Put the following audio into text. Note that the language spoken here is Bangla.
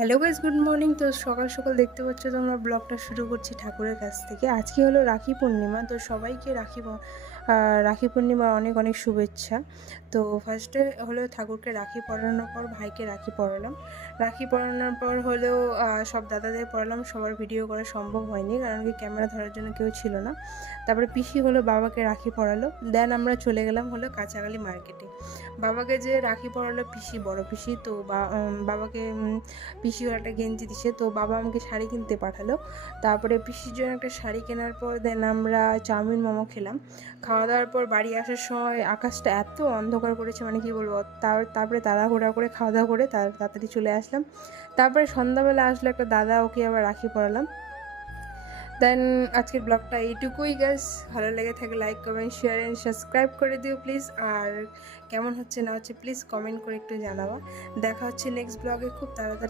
Hello guys, good morning. তো সকাল সকাল দেখতে পাচ্ছ তোমরা, ব্লগটা শুরু করছি ঠাকুরের কাছ থেকে। আজকে হলো রাখি পূর্ণিমা, তো সবাইকে রাখি পূর্ণিমার অনেক অনেক শুভেচ্ছা। তো ফার্স্টে হলো ঠাকুরকে রাখি পরানোর পর ভাইকে রাখি পরালাম। রাখি পরানোর পর হলো সব দাদাদের পরালাম। সবার ভিডিও করা সম্ভব হয়নি, কারণ কি ক্যামেরা ধরার জন্য কেউ ছিল না। তারপরে পিসি হলো বাবাকে রাখি পরালো। দেন আমরা চলে গেলাম হলো কাঁচাকালি মার্কেটে। বাবাকে যে রাখি পরালো পিসি, বড় পিসি, তো বাবাকে পিসিও একটা গেঞ্জি দিছে, তো বাবা আমাকে শাড়ি কিনতে পাঠালো। তারপরে পিসির জন্য একটা শাড়ি কেনার পর দেন আমরা চাউমিন মোমো খেলাম। খাওয়া দাওয়ার পর বাড়ি আসার সময় আকাশটা এত অন্ধকার করেছে, মানে কি বলবো। তারপরে তাড়াহুড়া করে খাওয়া দাওয়া করে তাড়াতাড়ি চলে আসলাম। তারপরে সন্ধ্যাবেলা আসলো একটা দাদা, ওকে আবার রাখি পরালাম। দেন আজকের ব্লগটা এইটুকুই গাইস। ভালো লেগে থাকে like, comment, share and subscribe করে দিও প্লিজ। আর কেমন হচ্ছে না হচ্ছে প্লিজ কমেন্ট করে একটু জানাবা। দেখা হচ্ছে নেক্সট ব্লগে খুব তাড়াতাড়ি।